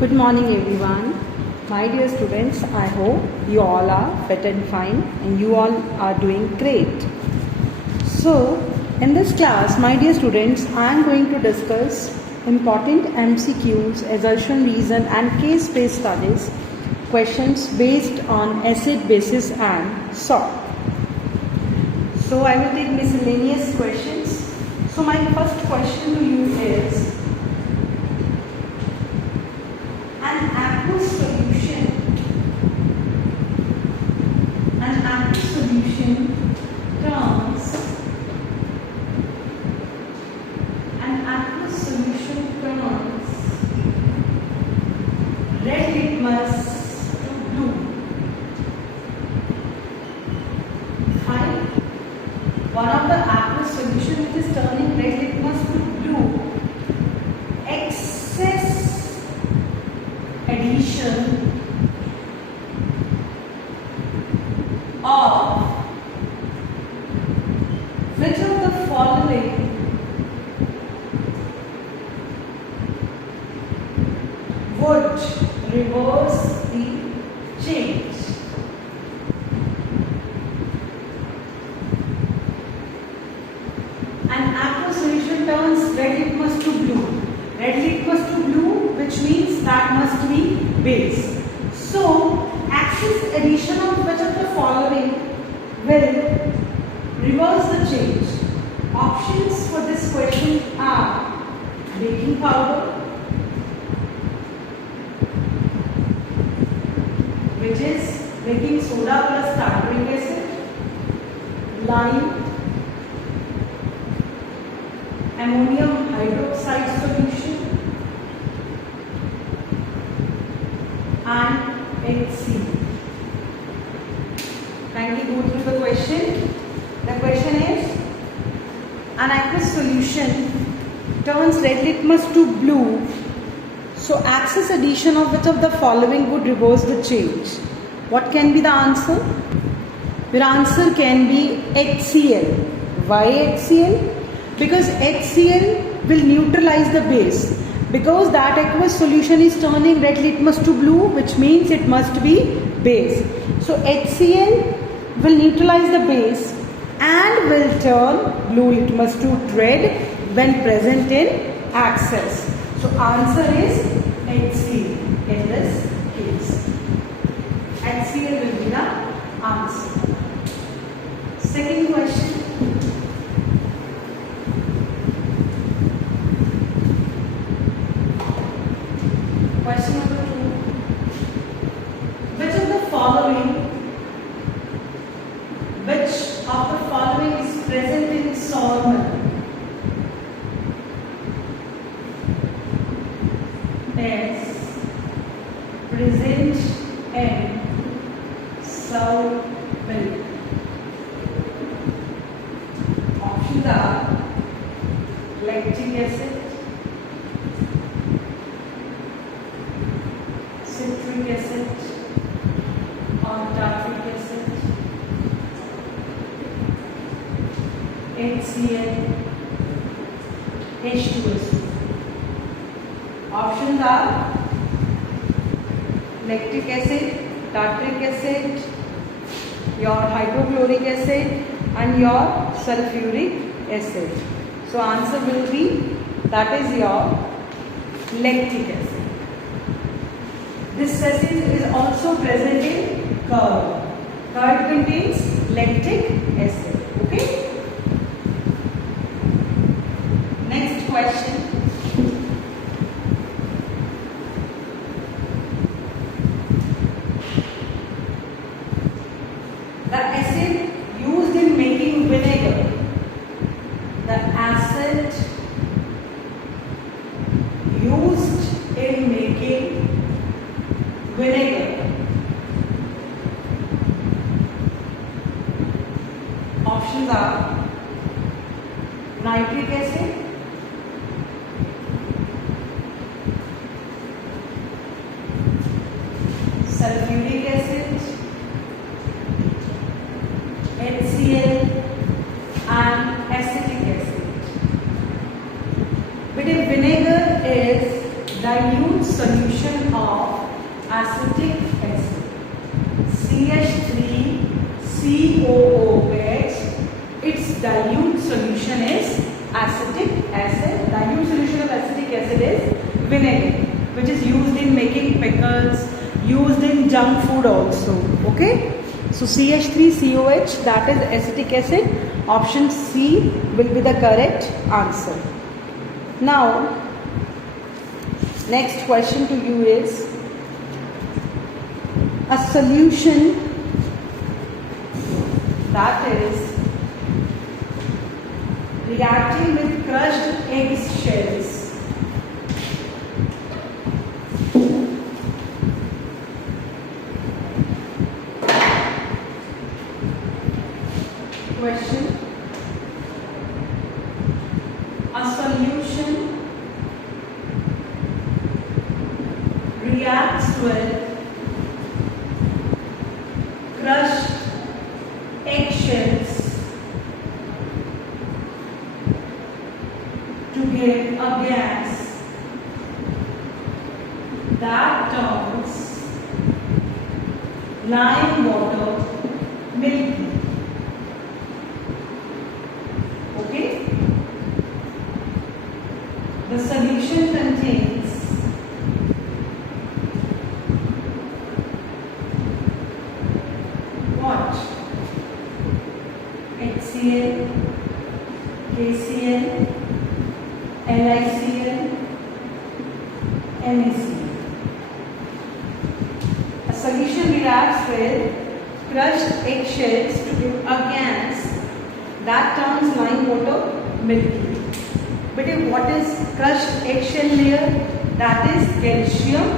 Good morning everyone. My dear students, I hope you all are fit and fine and you all are doing great. So, in this class, my dear students, I am going to discuss important MCQs, assertion, reason and case-based studies, questions based on acid, basis and salt. So, I will take miscellaneous questions. So, my first question to you is, an aqueous solution turns red litmus to blue. Fine. One of the aqueous solution which is turning red litmus to blue, excess addition of which of the following would reverse the change? An aqueous solution turns red litmus to blue. Red litmus to blue, which means that must be base. So, excess addition of which of the following will reverse the change? Options for this question are baking powder, which is baking soda plus tartaric acid, lime, ammonium hydroxide solution and HCl. Kindly go through the question. The question is, an aqueous solution turns red litmus to blue. So, excess addition of which of the following would reverse the change? What can be the answer? Your answer can be HCl. Why HCl? Because HCl will neutralize the base. Because that aqueous solution is turning red litmus to blue, which means it must be base. So, HCl will neutralize the base and will turn blue litmus to red when present in excess. So, answer is HCl in this case. HCl will be the answer. Second question. Question number 2. Which of the following is present in solvent? Is present in solvent. Options are lactic acid, citric acid or tartaric acid, HCl, H2SO. Options are lactic acid, tartaric acid, your hydrochloric acid and your sulfuric acid. So answer will be, that is your lactic acid. This acid is also present in curd. Curd contains lactic acid. Okay. Next question. The acid used in making vinegar. The acid used in making vinegar. Options are nitric acid, sulfuric acid, HCl and acetic acid. But if vinegar is dilute solution of acetic acid. CH3COOH, its dilute solution is acetic acid. Dilute solution of acetic acid is vinegar, which is used in making pickles, used in junk food also. Okay, so CH3COH, that is acetic acid. Option C will be the correct answer. Now, next question to you is, a solution that is reacting with crushed egg shells. Question: a solution reacts with crushed eggshells to give a gas that turns lime water milky. Okay? The solution contains what? HCl, KCl, LiCl, NaCl. A solution reacts with crushed eggshells to give a gas that turns lime water milky. But what is crushed eggshell layer? That is calcium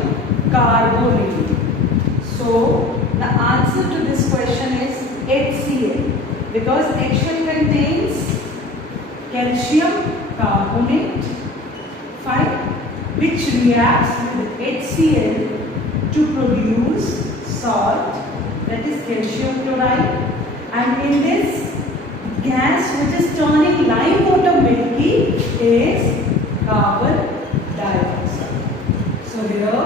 carbonate. So the answer to this question is HCl, because eggshell contains calcium carbonate, fine, which reacts with HCl to produce salt, that is calcium chloride, and in this gas which is turning lime water milky is carbon dioxide. So here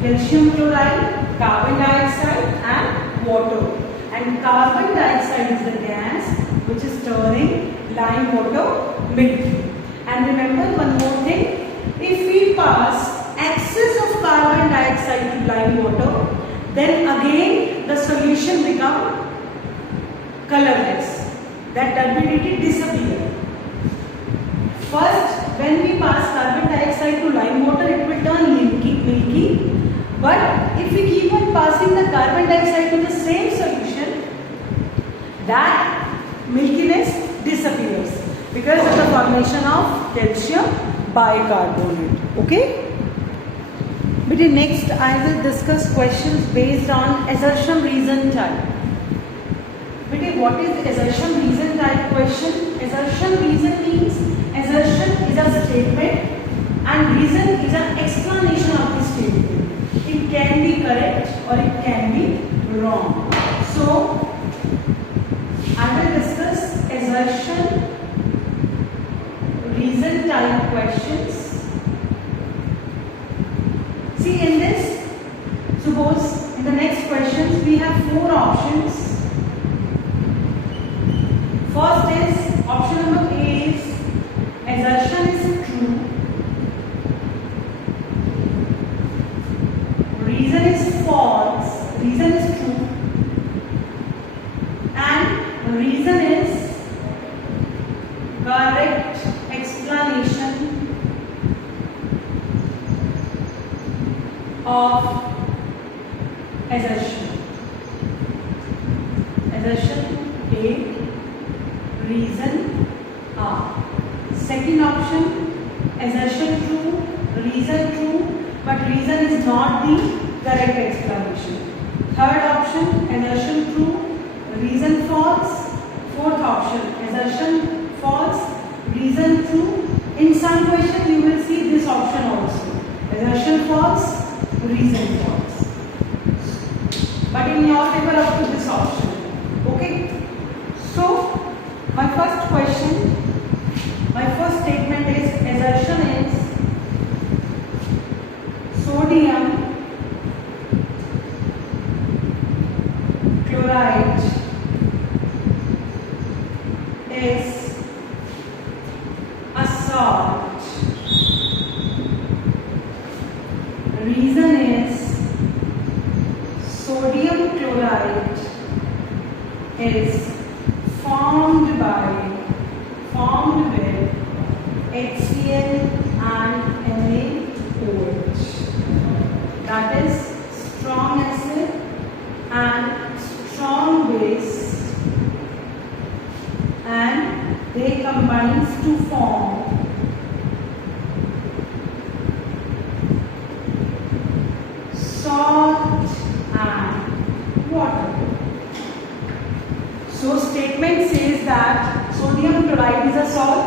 calcium chloride, carbon dioxide and water, and carbon dioxide is the gas which is turning lime water milky. And remember one more thing, if we pass excess of carbon dioxide to lime water, then again the solution become colorless. That turbidity disappears. First, when we pass carbon dioxide to lime water, it will turn milky. But if we keep on passing the carbon dioxide to the same solution, that milkiness disappears because of the formation of calcium bicarbonate. Okay? But next, I will discuss questions based on assertion reason type. What is assertion reason type question? Assertion reason means assertion is a statement and reason is an explanation of the statement. It can be correct or it can be wrong. So I will discuss assertion reason type questions. See, in this, suppose in the next questions we have 4 options. First is option number A is assertion is true, reason is false, reason is true, and reason is correct explanation of assertion. Assertion A, reason R. Second option, assertion true, reason true, but reason is not the correct explanation. Third option, assertion true, reason false. Fourth option, assertion false, reason true. In some question you will see this option also. Assertion false, reason false. But in your paper up to this option. Okay? So my first question, my first statement is assertion is sodium chloride is a salt. Reason is sodium chloride is formed with HCl and NaOH. That is strong acid and strong base, and they combine to form salt and water. So statement says that sodium chloride is a salt.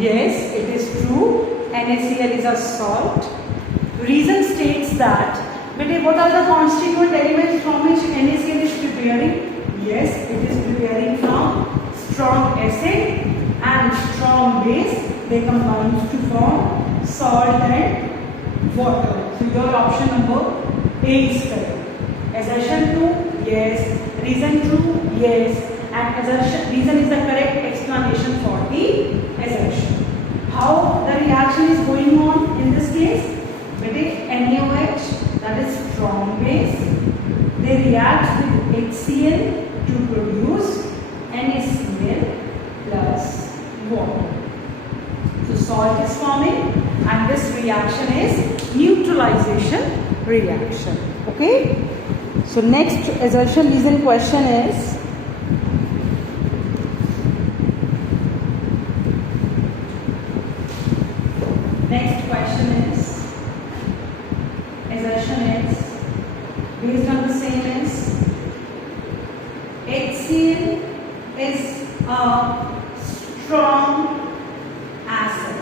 Yes, it is true. NaCl is a salt. Reason states that, but what are the constituent elements from which NaCl is preparing? Yes, it is preparing from strong acid and strong base. They combine to form salt and water. So your option number A is correct. Assertion true? Yes. Reason true? Yes. And assertion, reason is the correct explanation for the assertion. How the reaction is going on in this case? With NaOH, that is strong base, they react with HCl to produce NaCl plus water. So salt is forming, and this reaction is neutralization reaction. Okay? So next assertion reason question is, based on the same is HCl is a strong acid.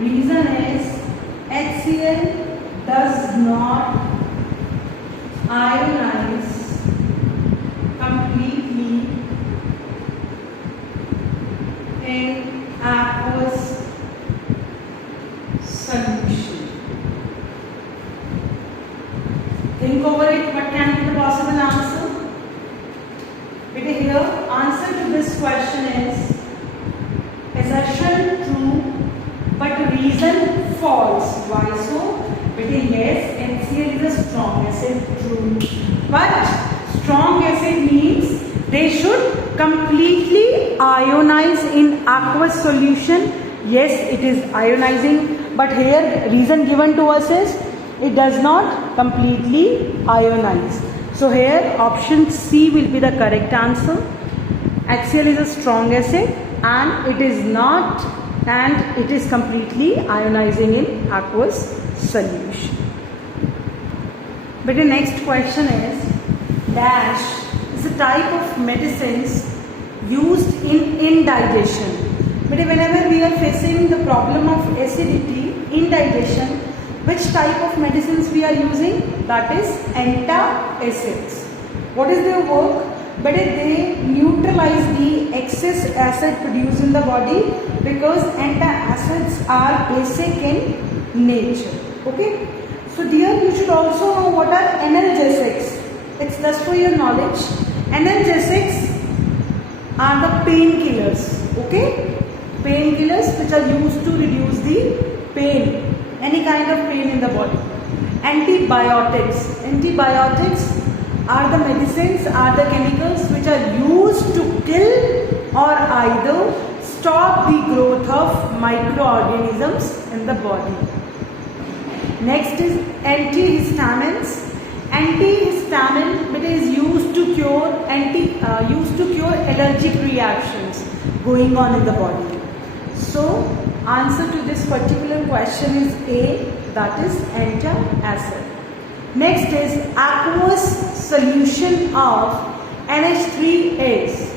Reason is HCl does not ionize completely in aqueous solution. Think over it, what can be the possible answer? Because here, answer to this question is assertion true, but reason false. Why so? Because yes, HCl is a strong acid, true. But strong acid means they should completely ionize in aqueous solution. Yes, it is ionizing, but here reason given to us is it does not completely ionize. So here option C will be the correct answer. HCl is a strong acid and it is not, and it is completely ionizing in aqueous solution. But the next question is, dash is a type of medicines used in indigestion. But whenever we are facing the problem of acidity, indigestion, which type of medicines we are using? That is antacids. What is their work? But they neutralize the excess acid produced in the body, because antacids are basic in nature. Okay. So dear, you should also know what are analgesics. It's just for your knowledge. Analgesics are the painkillers. Okay. Painkillers which are used to reduce the pain, any kind of pain in the body. Antibiotics. Antibiotics are the medicines, are the chemicals which are used to kill or either stop the growth of microorganisms in the body. Next is antihistamines. Antihistamine is used to cure allergic reactions going on in the body. So answer to this particular question is A, that is antacid. Next is aqueous solution of NH3 is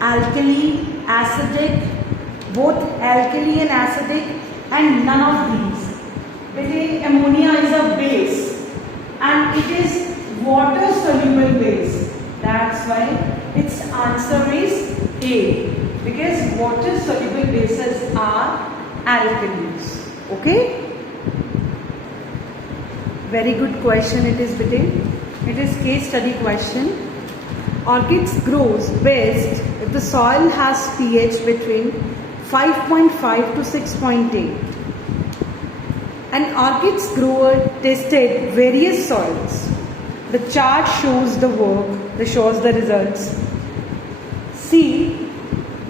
alkali, acidic, both alkali and acidic, and none of these. Because ammonia is a base and it is water soluble base. That's why its answer is A, because water soluble bases are alkalis. Okay? Very good question it is, Bitin. It is case study question. Orchids grows best if the soil has pH between 5.5 to 6.8. An orchids grower tested various soils. The chart shows the results. See,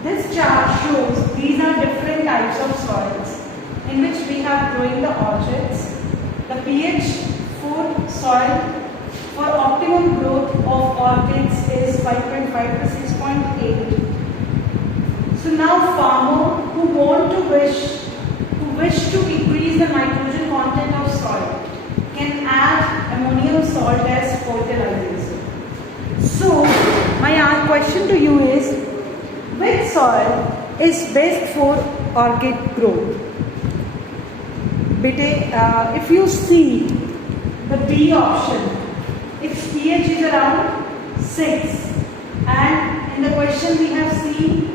this chart shows these are different types of soils in which we have growing the orchids. The pH for soil for optimum growth of orchids is 5.5 to 6.8. So now farmer who wish to increase the nitrogen content of soil can add ammonium salt as fertilizer. So my question to you is, which soil is best for orchid growth? If you see the B option, its pH is around 6, and in the question we have seen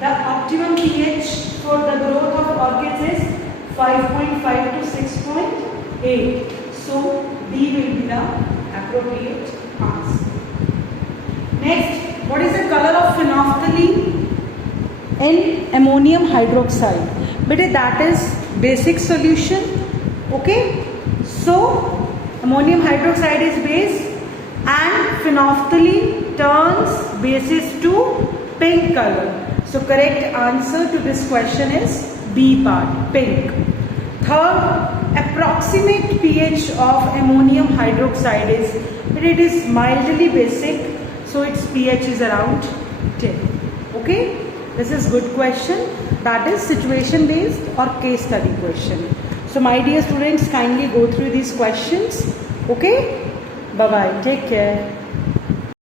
the optimum pH for the growth of orchids is 5.5 to 6.8. So B will be the appropriate answer. Next, what is the color of phenolphthalein in ammonium hydroxide? But that is basic solution. Okay, so ammonium hydroxide is base and phenolphthalein turns bases to pink color. So correct answer to this question is B part, pink. Third, approximate pH of ammonium hydroxide is, it is mildly basic, so its pH is around 10. Okay, this is good question. That is situation based or case study question. So my dear students, kindly go through these questions. Okay, bye bye, take care.